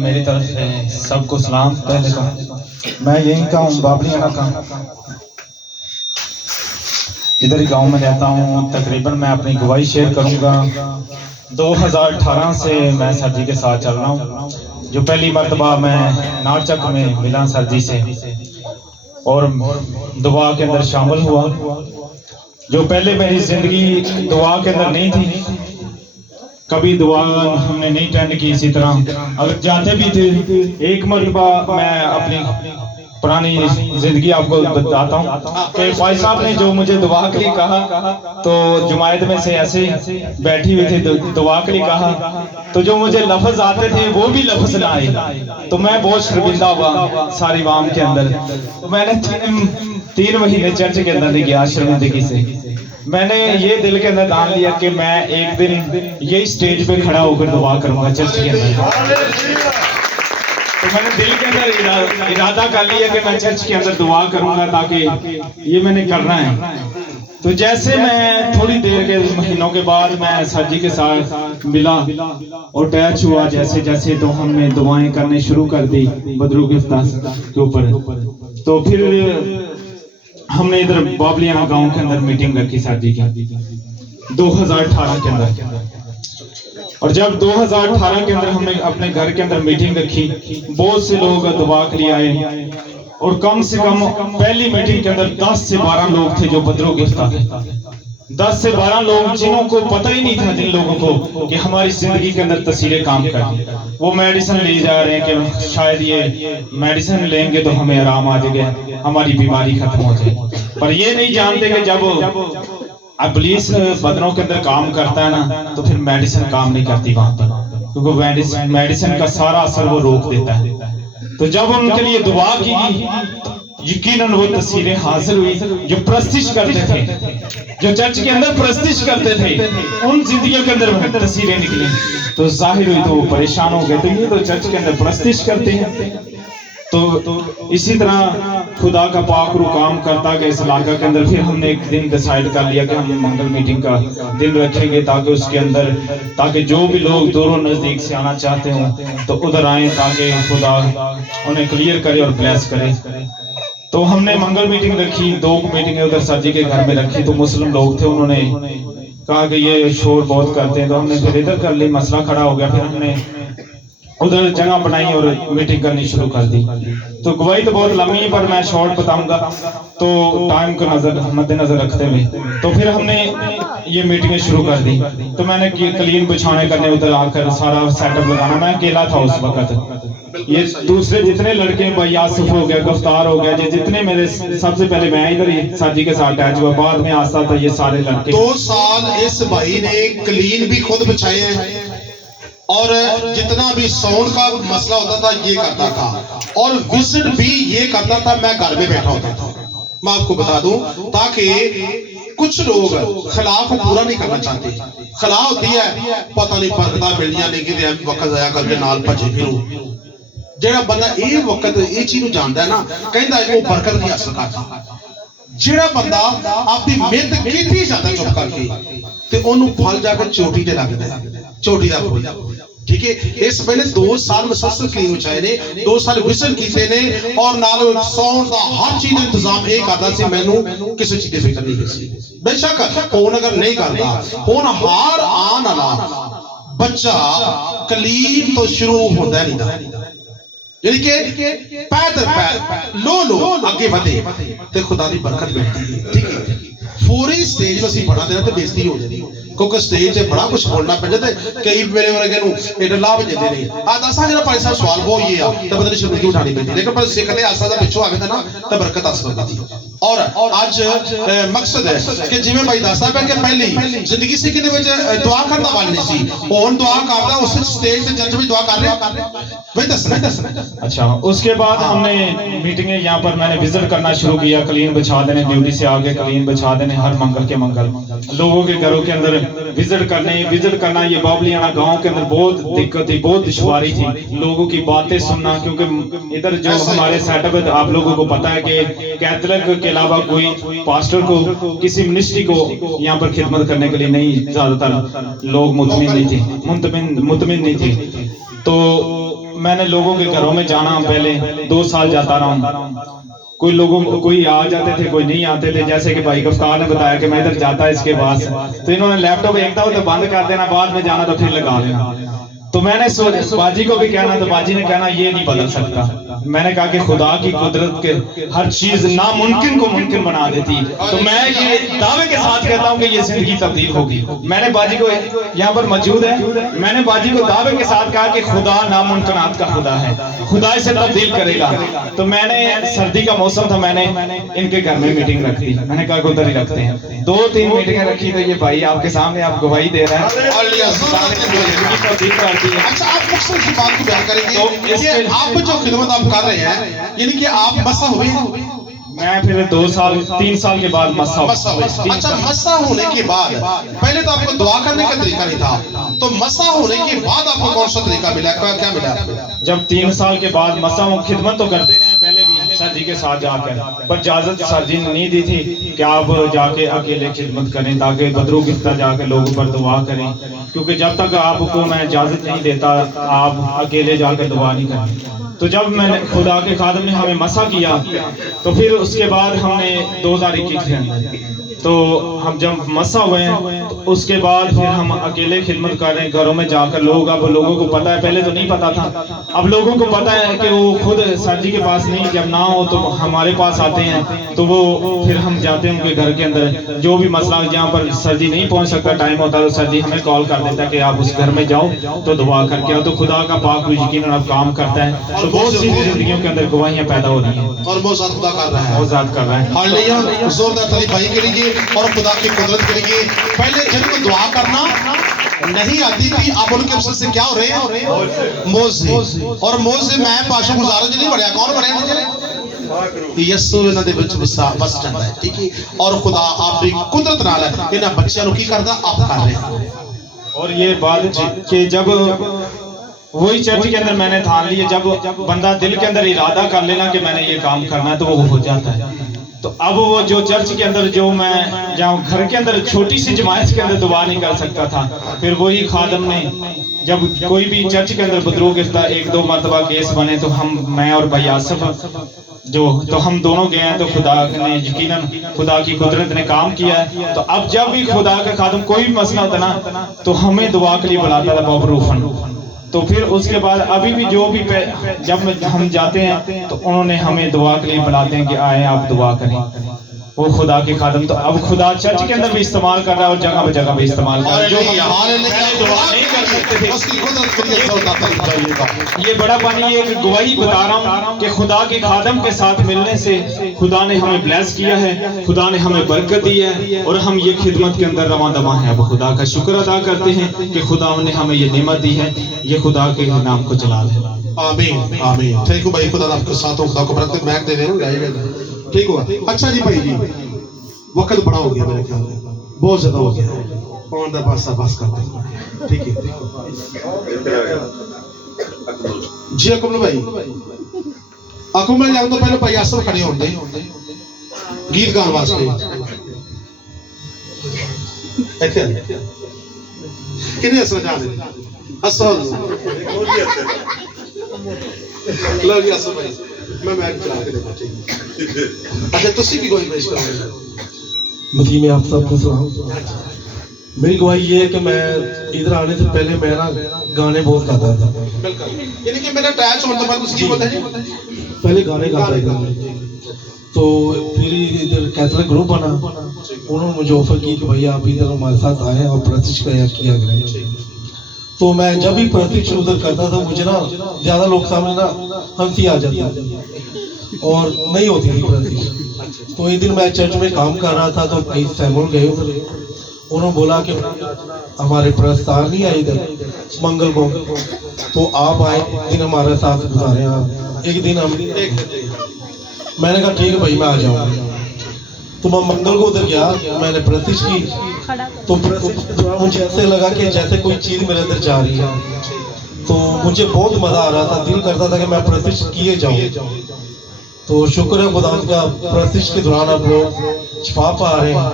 मेरी तरफ से सबको सलाम। पहले तो मैं यहीं का हूँ, बाबलियाना का, इधर ही गांव में रहता हूँ। तकरीबन मैं अपनी गवाही शेयर करूँगा। 2018 से मैं सर जी के साथ चल रहा हूँ। जो पहली मरतबा मैं नारचक में मिला सर जी से और दुआ के अंदर शामिल हुआ। जो पहले मेरी जिंदगी दुआ के अंदर नहीं थी, कभी दुआ हमने नहीं अटेंड की। इसी तरह अगर जाते भी थे, एक मरतबा मैं अपनी पुरानी जिंदगी आपको बताता हूँ कि भाई साहब ने जो मुझे दुआ के लिए कहा, तो जुमायत में से ऐसे बैठी हुई थी, दुआ के लिए कहा, तो जो मुझे लफ्ज आते थे वो भी लफ्ज ना आए, तो मैं बहुत शर्मिंदा हुआ सारी वाम के अंदर। तो मैंने 3 महीने चर्च के अंदर नहीं गया शर्मिंदगी से। मैंने ये दिल के अंदर ठान लिया कि मैं एक दिन ये स्टेज पे खड़ा होकर दुआ करूंगा चर्च के अंदर। तो मैंने दिल के अंदर इरादा कर लिया कि मैं चर्च के अंदर दुआ करूंगा, ताकि ये मैंने करना है। तो जैसे मैं थोड़ी देर के महीनों के बाद मैं सर जी के साथ मिला और अटैच हुआ जैसे जैसे, तो हमने दुआएं करने शुरू कर दी बदरू के ऊपर। तो फिर हमने इधर बाबलियाना गांव के अंदर मीटिंग रखी सर जी की 2018 के अंदर। और जब 2018 के अंदर हमने अपने घर के अंदर मीटिंग रखी, बहुत से लोग दुआ के लिए आए और कम से कम पहली मीटिंग के अंदर 10 से 12 लोग थे जो बदरू गिरफ्तार थे। 10 से 12 लोग जिन्हों को पता ही नहीं था, जिन लोगों को कि हमारी जिंदगी के अंदर तस्वीरें काम कर, वो मेडिसिन ले जा रहे हैं कि शायद ये मेडिसिन लेंगे तो हमें आराम आ जाएगा, हमारी बीमारी खत्म हो जाएगी। पर ये नहीं जानते कि जब इब्लीस बदनों के अंदर काम करता है ना, तो फिर मेडिसिन काम नहीं करती वहां पर, क्योंकि मेडिसिन का सारा असर वो रोक देता है। तो जब उनके लिए दुआ की गई, यकीनन वो तस्वीरें हासिल हुई। जो प्रस्तिश करते थे, जो चर्च के अंदर प्रस्तिश करते थे, उन जिंदगियों के अंदर तस्वीरें निकली तो जाहिर हुई, तो वो परेशान हो गए। तो ये तो चर्च के अंदर प्रस्तिश करते हैं। तो इसी तरह खुदा का पाक रू काम करता गया इस इलाका के अंदर। फिर हमने एक दिन डिसाइड कर लिया कि हम मंगल मीटिंग का दिन रखेंगे, ताकि उसके अंदर ताकि जो भी लोग दूरों नजदीक से आना चाहते हो तो उधर आए, ताकि खुदा उन्हें क्लियर करे और ब्लेस करे। तो हमने मंगल मीटिंग रखी, 2 मीटिंगें उधर सर जी के घर में रखी। तो मुस्लिम लोग थे, उन्होंने कहा कि ये शोर बहुत करते हैं, तो हमने फिर इधर कर ली, मसला खड़ा हो गया। फिर हमने उधर जगह बनाई और मीटिंग करनी शुरू कर दी। तो गवाही तो बहुत लंबी है, पर मैं शॉर्ट बताऊंगा तो टाइम को मद्देनजर रखते हुए। तो फिर हमने ये मीटिंगें शुरू कर दी। तो मैंने कलीन बिछाने करने उधर आकर सारा सेटअप लगाना। मैं अकेला था उस वक्त। ये दूसरे जितने लड़के यासुफ हो गया, गिरफ्तार हो गया, जितने मेरे, सबसे पहले मैं इधर ही सर जी के साथ अटैच हुआ, बाद में आस्ता था ये सारे लड़के। 2 साल इस भाई ने कलीन भी खुद बिछाए हैं और जितना भी साउंड का मसला होता था ये करता था, और विजिट भी ये करता था। मैं घर में बैठा होता था। मैं आपको बता दूं, ताकि कुछ लोग खला को पूरा नहीं करना चाहते। खला होती है, पता नहीं बरकत मिलनिया लेकिन वक्त जाया करके नाल भजे फिरो। जेड़ा बंदा ये वक्त ये चीज जानता है ना, कहता है वो बरकत की हासिल करता। जेड़ा बंदा आपकी मेहनत की जाता चुप करके, ते ओनू फल जाकर चोटी ते लगदा है, चोटी दा फल। ठीक है, इस पहले 2 साल मुसलसल क्लीन बिछाए ने, 2 साल विसल कीते ने, और नाल साउंड दा हर चीज दा इंतजाम ये करदा सी। मैनू किसी चीज दी फिक्र नहीं सी। बेशक फोन अगर नहीं करता, फोन हार आन वाला बच्चा कलीन तो शुरू होता नहीं था, यानी कि पैदल लो आगे बढ़े तो खुदा की बरकत मिलती है। ठीक है, पूरी स्टेज में पढ़ा देना तो बेइज्जती हो जाती, क्योंकि स्टेज से बड़ा कुछ बोलना पैदा। तो कई मेरे वर्गे एडा लाभ देते नहीं। दसा जो भाई साहब सवाल वो ये आ तो बदले शर्मिंदगी उठानी पैती, लेकिन पर सिखते आसा का पिछों आगे ना तो बरकत हासिल होती थी। और आज मकसद है कि जिम्मे भाई दसदा पे कि पहली जिंदगी से कि दुआ करना वाल नहीं सी, हुन दुआ करदा उस स्टेज ते चर्च में दुआ कर रहे भाई दसना। अच्छा, उसके बाद हमने मीटिंगें यहाँ पर मैंने विजिट करना शुरू किया। कलीन बिछा देने, ड्यूटी से आगे कलीन बिछा देने, हर मंगल के मंगल लोगों के घरों के अंदर विजिट करना। ये बाबलियाना गांव के अंदर बहुत दिक्कत थी, बहुत दुश्वारी थी, लोगों की बातें सुनना, क्योंकि इधर जो हमारे सेटअप है आपलोगों को पता है कि कैथलिक के अलावा कोई पास्टर को, किसी मिनिस्ट्री को यहाँ पर खिदमत करने के लिए नहीं, ज्यादातर लोग मुतमिन नहीं थे। तो मैंने लोगों के घरों में जाना, पहले 2 साल जाता रहा। कोई आ जाते थे, कोई नहीं आते थे। जैसे कि भाई गफ्तार ने बताया कि मैं इधर जाता है इसके पास, तो इन्होंने लैपटॉप एक था वो तो बंद कर देना, बाद में जाना तो फिर लगा देना। तो मैंने बाजी को भी कहना, तो बाजी ने कहना ये नहीं बदल सकता। मैंने कहा कि खुदा की कुदरत के हर चीज नामुमकिन को मुमकिन बना देती। तो मैं ये दावे के साथ कहता हूँ कि ये जिंदगी तब्दील होगी। मैंने बाजी को, यहाँ पर मौजूद है, मैंने बाजी को दावे के साथ कहा कि खुदा नामुमकिनात का खुदा है, खुदा इसे तब्दील करेगा। तो मैंने, सर्दी का मौसम था, मैंने इनके घर में मीटिंग रख दी। मैंने कहा उधर ही रखते हैं। 2-3 मीटिंगें रखी, तो ये भाई आपके सामने आप गवाही दे रहे हैं। अच्छा, आप मुख्तसर सी बात को बयान करेंगे कि आप जो खिदमत आप कर रहे हैं, यानी कि आप मसा हुए हैं? मैं फिर 2-3 साल के बाद मसा हुए। अच्छा, मसा होने के बाद पहले तो आपको दुआ करने का तरीका नहीं था, तो मसा होने के बाद आपको कौन सा तरीका मिला, क्या मिला? जब 3 साल के बाद मसा हूँ, खिदमत तो करते रहे पहले भी सर जी के साथ जाकर, पर इजाजत सर जी ने नहीं दी थी कि आप जाके अकेले खिदमत करें, ताकि बदरू की तरह जाके लोगों पर दुआ करें। क्योंकि जब तक आपको मैं इजाजत नहीं देता, आप अकेले जाकर दुआ नहीं करें। तो जब मैंने खुदा के खादम ने हमें मसा किया, तो फिर उसके बाद हमने 2021 के अंदर, तो हम जब मसा हुए हैं, तो उसके बाद फिर हम अकेले खिदमत कर रहे हैं घरों में जाकर। अब लोगों को पता है, पहले तो नहीं पता था, अब लोगों को पता है कि वो खुद सर जी के पास नहीं, जब ना हो तो हमारे पास आते हैं। तो वो फिर हम जाते हैं उनके घर के अंदर, जो भी मसला जहाँ पर सर जी नहीं पहुँच सकता, टाइम होता है, तो सर जी हमें कॉल कर देता है कि आप उस घर में जाओ तो दुआ करके आओ। तो खुदा का पाक यकीन अब काम करता है। तो बहुत सी जिंदगियों के अंदर गवाहियां पैदा हो रही हैं, और बहुत ज़्यादा खुदा कर रहा है, बहुत ज़्यादा कर रहा है। हालेलुया, जोरदार ताली भाई के लिए और खुदा की कुदरत के लिए। पहले जिनको दुआ करना नहीं आती थी, अब उनके अफसर से क्या हो रहे हैं? मोज़े। और मोज़े मैं भाषा गुजारा जी नहीं बढ़िया, कौन बढ़िया? यस्सु इन्हां दे विच बस जांदा है, ठीक है। और खुदा आपकी कुदरत नाल इन्हां बच्चों को की करदा, आप कर रहे हैं। और ये बात कि जब वही चर्च के अंदर मैंने ठान लिया, जब बंदा दिल के अंदर इरादा कर लेना कि मैंने ये काम करना है, तो वो हो जाता है। तो अब वो जो चर्च के अंदर, जो मैं जहाँ घर के अंदर छोटी सी जमात के अंदर दुआ नहीं कर सकता था, फिर वही खादम ने, जब कोई भी चर्च के अंदर बदरू गिरता, 1-2 मरतबा केस बने, तो मैं और भाई आसिफ तो हम दोनों गए हैं। तो खुदा ने यकीनन, खुदा की कुदरत ने काम किया है। तो अब जब भी खुदा का खादम कोई भी मसला होता ना, तो हमें दुआ के लिए बुलाता था बाबू रूफन। तो फिर उसके बाद अभी भी जो भी जब हम जाते हैं, तो उन्होंने हमें दुआ के लिए बुलाते हैं कि आए आप दुआ करें। वो खुदा के खादम, तो अब खुदा चर्च के अंदर भी इस्तेमाल कर रहा है और जगह पे इस्तेमाल कर रहा है। जो दुआ नहीं कर सकते थे, ये बड़ा पानी, ये एक गवाही बता रहा हूँ कि खुदा के खादम के साथ मिलने से खुदा ने हमें ब्लेस किया है, खुदा ने हमें बरकत दी है, और हम ये खिदमत के अंदर रवां दवा है। अब खुदा का शुक्र अदा करते हैं कि खुदा ने हमें ये नेमत दी है। ये खुदा के नाम को जलाल है। आमीन आमीन। थैंक यू भाई, खुदा आपके साथ हो, खुदा को बरकत महक दे रहे। ठीक हुआ। अच्छा जी भाई जी, वक्त बड़ा हो गया मेरे ख्याल में, बहुत ज्यादा हो गया, कौन दा पासा बस करते हैं, ठीक है जी। अकुमल भाई, अकुमल जान तो पहले भाई आसम खड़े होंगे गीत गाने वास्ते। इत्थे किन्ने असर जाने असल लो जी आसम भाई, मैं चला के देखा, ठीक। अच्छा, तुसी की गवाही पेश करोगे? मसीह में आप सबको सलाम। मेरी गवाही ये है कि मैं इधर आने से पहले मैं ना गाने बहुत गाता था। बिल्कुल, यानी कि मेरा अटैच होने पर उसकी बोलते हैं पहले गाने गाता था। तो फिर इधर कैथलिक ग्रुप बना, उन्होंने मुझे ऑफर की कि भैया आप इधर हमारे साथ आए और प्रशिक्ष किया करें। तो मैं जब भी प्रशिक्ष उधर करता था, मुझे ना ज्यादा लोग सामने ना हंसी आ जाती और नहीं होती थी प्रशिक्ष। तो एक दिन मैं चर्च में काम कर रहा था, तो कई सैमुअल गए उधर, उन्होंने बोला कि हमारे प्रस्ताव नहीं आए इधर मंगल को, तो आप आए दिन हमारे साथ गुजारे। आप एक दिन हम, मैंने कहा ठीक है भाई मैं आ जाऊँगा। तो मैं मंगल को उधर गया, मैंने प्रशिक्ष की, तो मुझे ऐसे लगा कि जैसे कोई चीज मेरे अंदर जा रही है। तो मुझे बहुत मजा आ रहा था, दिल करता था कि मैं प्रशिक्ष किए जाऊँ। तो शुक्र है खुदा का, प्रशिक्ष के दौरान आप लोग शिफा पा रहे हैं।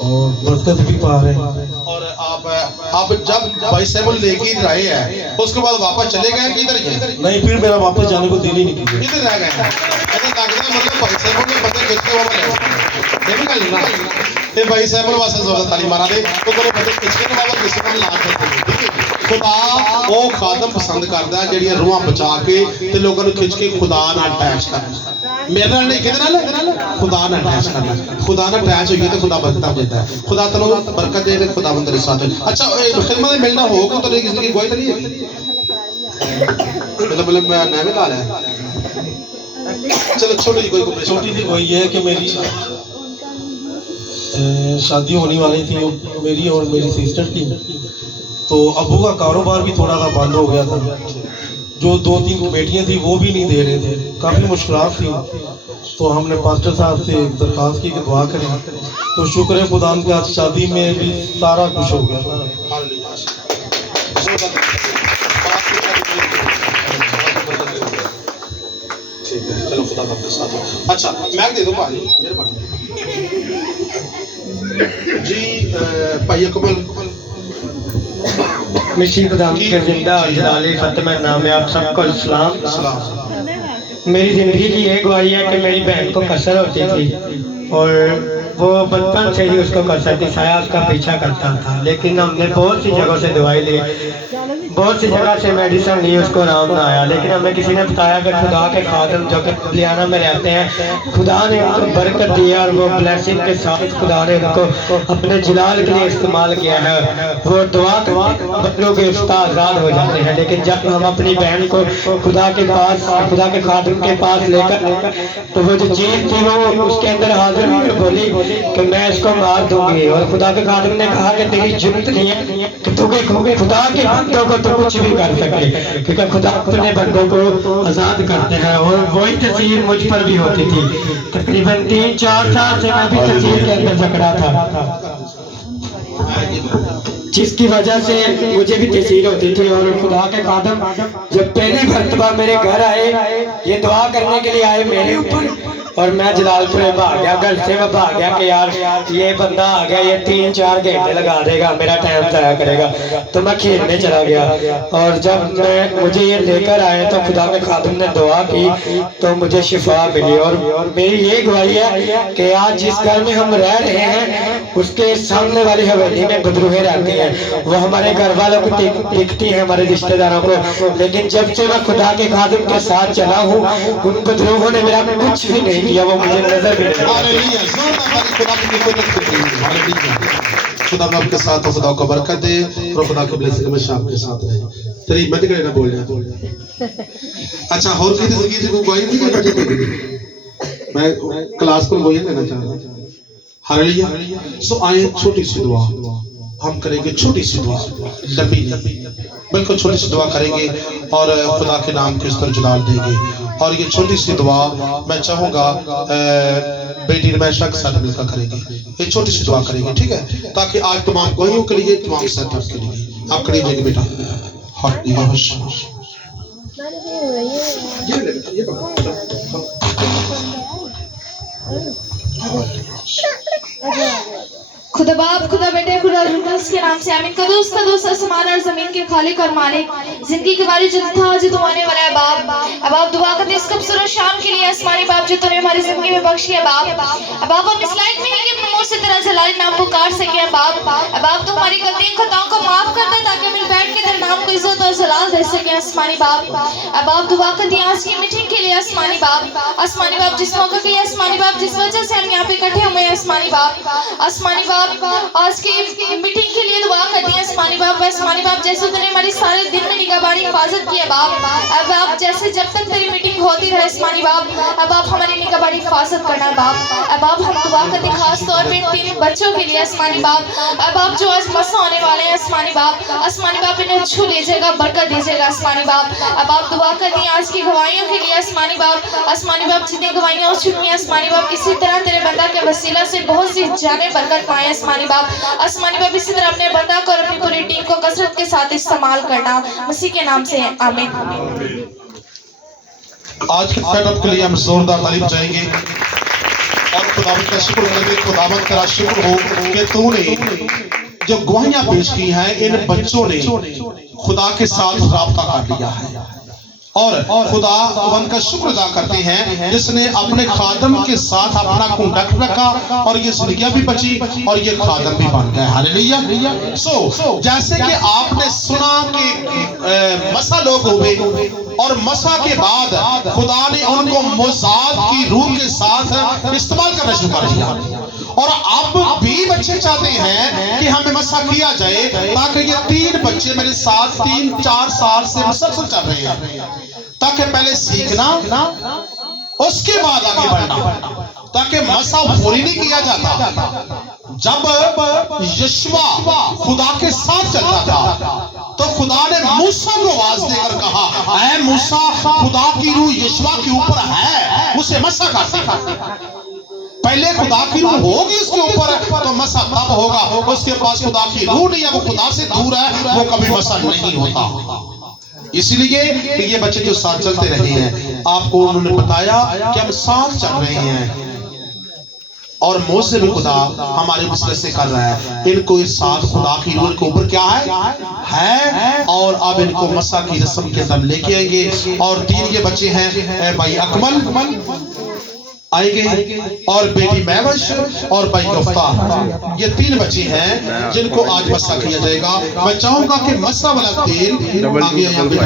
और बरकत भी पा रहे हैं। और आप जब भाई साहब लेके रहे हैं उसके बाद वापस चले गए कि इधर गए? नहीं, फिर मेरा वापस जाने को दिल ही नहीं किया। इधर रह गए ऐसा लगता है मतलब भाई साहब ने बंदे किसके बाबा ये भी गल ना ये भाई साहब वास्ते जोरदार ताली मारा दे तो कोई बंदे किसके बाबा किसके नाम ला सकते ठीक है। खुदा वो खादम पसंद करता है ਜਿਹੜੀਆਂ रूहां बचा के ਤੇ ਲੋਕਾਂ ਨੂੰ ਖਿੱਚ ਕੇ खुदा ਨਾਲ ਅਟੈਚ ਕਰਨਾ। ਮੇਰੇ ਨਾਲ ਨਹੀਂ ਕਿਹਦੇ ਨਾਲ खुदा ਨਾਲ ਅਟੈਚ ਕਰਨਾ। खुदा ਨਾਲ ਅਟੈਚ ਹੋਈਏ ਤੇ खुदा ਬਰਕਤਾਂ ਦਿੰਦਾ ਹੈ। खुदा ਤੈਨੂੰ ਬਰਕਤ ਦੇ ਤੇ खुदा ਬੰਦੇ ਸਾਥ। ਅੱਛਾ ਇਹ ਖਿਦਮਤ ਦੇ ਮਿਲਣਾ ਹੋਗਾ ਤਾਂ ਕਿਸੇ ਦੀ ਗਵਾਹੀ ਤਾਂ ਨਹੀਂ ਹੈਗੀ मतलब मैं नाम ला लिया। चलो छोटी कोई छोटी सी वही है कि मेरी शादी होने वाली थी मेरी और मेरी सिस्टर की। तो अबू का कारोबार भी थोड़ा सा बंद हो गया था। जो 2-3 बेटियां थी वो भी नहीं दे रहे थे, काफ़ी मुश्किलात थी। तो हमने पास्टर साहब से दरख्वास्त की कि दुआ करें। तो शुक्र है खुदा के आज शादी में भी सारा कुछ हो गया था। ठीक है चलो खुदा आपके साथ हो। अच्छा मैक दे दो भाई मेहरबानी जी। भाई अकमल मिशी खुदाम के जिंदा और जलाली फतेह नाम है। आप सबको सलाम। मेरी ज़िंदगी की ये गवाही है कि मेरी बहन को कसर होती थी और वो बचपन से ही उसको कसर थी, साया उसका पीछा करता था। लेकिन हमने बहुत सी जगहों से दवाई ली, बहुत सी जगह से मेडिसिन ली, उसको आराम ना आया। लेकिन हमें किसी ने बताया कि खुदा के खादम जो कि लियाना में रहते हैं, खुदा ने उनको बरकत दी और वो ब्लेसिंग के साथ खुदा ने उनको अपने जलाल के लिए इस्तेमाल किया है। वो दुआ बच्चों के उसका आज़ाद हो जाते हैं। लेकिन जब हम अपनी बहन को खुदा के पास, खुदा के खादम के पास लेकर, तो वो जो चीज़ थी वो उसके अंदर हाजिर हुई और बोली कि मैं इसको मार दूंगी। और खुदा के खादम ने कहा कि तेरी जुर्रत नहीं है कि तू खुदा के बंदों को तो कुछ भी कर सके, क्योंकि खुदा अपने बंदों को आज़ाद करते हैं। और वही तस्वीर मुझ पर भी होती थी। तकरीबन 3-4 साल से मैं भी तस्वीर के अंदर जकड़ा था, जिसकी वजह से मुझे भी तस्वीर होती थी। और खुदा के खादम जब पहली मरतबा मेरे घर आए, ये दुआ करने के लिए आए मेरे ऊपर, और मैं जलालपुर भाग गया, घर से मैं भाग गया कि यार ये बंदा आ गया, ये 3-4 घंटे लगा देगा, मेरा टाइम ज़ाया करेगा। तो मैं खेलने चला गया। और जब मुझे ये लेकर आए तो खुदा के खादम ने दुआ की तो मुझे शिफा मिली। और मेरी ये गवाही है कि आज जिस घर में हम रह रहे हैं उसके सामने वाली हवेली में बदरूहें रहती हैं। वो हमारे घर वालों को दिखती हैं, हमारे रिश्तेदारों को। लेकिन जब से मैं खुदा के खादम के साथ चला हूँ, उन बदरूहों ने मेरा कुछ भी नहीं किया, वो मुझे नजर भी नहीं। हालेलुया जोरदार खुदा की कुदरत हालेलुया। खुदा आपके साथ हो, खुदा को बरकत दे और खुदा की ब्लेसिंग हमेशा आपके साथ रहे। तेरी मत करे ना बोल रहा। अच्छा और की जिंदगी को कोई नहीं करता। मैं क्लास को वही लेना चाह रहा हूं। हालेलुया। सो आए छोटी सी दुआ हम करेंगे, छोटी सी दुआ, लंबी नहीं, बिल्कुल छोटी सी दुआ करेंगे और खुदा के नाम के उस पर जलाल देंगे। और ये छोटी सी दुआ मैं चाहूँगा बेटी रमेशा के साथ मिलकर करेंगे। ये छोटी सी दुआ करेंगे, ठीक है, ताकि आज तमाम गवाहियों के लिए, तमाम सेटअप के लिए आप खड़े जाएंगे बेटा। हाथ दिया खुदा बाप, खुदा बेटे, खुदा रूह के नाम से आमीन। कदोस आसमान और जमीन के खालिक और मालिक, जिंदगी के बारे जो था जो तुम आने वाला है बाप। अब आप दुआ करते इस खूबसूरत शाम के लिए आसमानी बाप जो तूने हमारी जिंदगी में बख्शी है बाप। अब आप हम इस लायक नहीं है कि अपने मुंह से तेरा जलाली नाम पुकार सके बाप। अब आप तो हमारी गलतियों खताओं को माफ कर दे ताकि हम बैठ के तेरे नाम को इज्जत और जलाल दे सके आसमानी बाप। अब आप दुआ करते हैं आज की मीटिंग के लिए आसमानी बाप। आसमानी बाप जिस मौके के लिए आसमानी बाप, जिस वजह से हम यहाँ पे इकट्ठे हुए हैं आसमानी बाप। आसमानी बाप आज की मीटिंग के लिए दुआ करती हैं आसमानी बाप। आसमानी बाप जैसे तूने हमारी सारे दिन में निगहबानी हिफाजत की है बाप। अब आप जैसे जब तक तेरी मीटिंग होती रहे आसमानी बाप, अब आप हमारी निगहबानी हिफाजत करना बाप। अब आप हम दुआ करते हैं खास तौर पे 3 बच्चों के लिए आसमानी बाप। अब आप जो आज मसा होने वाले हैं आसमानी बाप, आसमानी बाप इन्हें छू लीजिएगा, बरकत दीजिएगा आसमानी बाप। अब आप दुआ करती हैं आज की गवाहियों के लिए आसमानी बाप। आसमानी बाप जितनी गवाहियां हो चुकी हैं आसमानी बाप, इसी तरह तेरे बंदा के वसीला से बहुत सी जाने बरकत पाए आसमानी बाप। आसमानी बाप इसी तरह अपने बंदा को और अपनी पूरी टीम को कसरत के साथ इस्तेमाल करना, मसीह के नाम से आमीन। आज के सेटअप के लिए हम जोरदार तालीम चाहेंगे। और खुदावंद का शुक्र करके खुदावंद तेरा शुक्र हो कि तूने जो गवाहियां पेश की हैं इन बच्चों ने खुदा के साथ राब्ता कर लिया है और खुदावंद का शुक्र अदा करते हैं जिसने अपने खादम के साथ अपना कांटेक्ट रखा और ये जिंदगियां भी बची और ये खादम भी बन गए। हालेलुया। सो जैसे कि आपने सुना कि मसा लोग हुए और मसा के बाद खुदा ने उनको मोजाद की रूह के साथ इस्तेमाल करना शुरू कर दिया और अब भी बच्चे चाहते हैं कि हमें मसा किया जाए ताकि ये 3 बच्चे मेरे साथ 3-4 साल से मुसलसल चल रहे हैं ताकि पहले सीखना उसके बाद आगे बढ़ना ताकि मसा पूरी नहीं किया जाता। जब यशवा खुदा के साथ चलता था तो खुदा ने मूसा को आवाज देकर कहा, ऐ मूसा खुदा की रूह यशवा के ऊपर है, उसे मसा कर दे। पहले खुदा की रूह होगी उसके ऊपर तो मसा तब होगा, उसके पास खुदा की रूह नहीं है, वो खुदा से दूर है, वो कभी मसा नहीं होता। इसलिए ये बच्चे जो साथ चलते रहे हैं आपको उन्होंने बताया कि हम साथ चल रहे हैं और मोसे भी खुदा हमारे बिस्तर से कर रहा है। इनको इस साथ खुदा की रूह के ऊपर क्या है और अब इनको मसा की रस्म के अंदर लेके आएंगे और 3 के बच्चे हैं, भाई अकमल आएंगे और बेटी महवश और भाई गफ्तार, ये 3 बच्चे हैं जिनको आज मसा किया जाएगा। मैं चाहूंगा कि मसा वाला तेल आगे यहाँ पे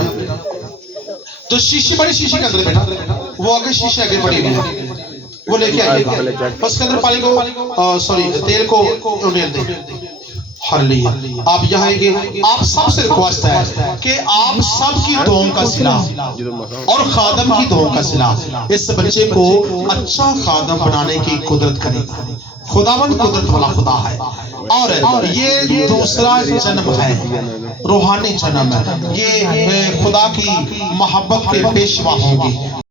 जो शीशी बड़ी शीशी के अंदर बैठा वो आगे शीशे आगे पड़ी हुई है वो लेके आएगा, उसके अंदर पानी को सॉरी तेल को उड़ेल दे। हालेलुया। आप यहाँ आएंगे, आप सबसे रिक्वेस्ट है कि आप सबकी दुआओं का सिला और खादम की दुआओं का सिला इस बच्चे को अच्छा खादम बनाने की कुदरत करेगा। खुदावंद कुदरत वाला खुदा है और ये दूसरा जन्म है, रूहानी जन्म है, ये खुदा की मोहब्बत के पेशवा होंगे।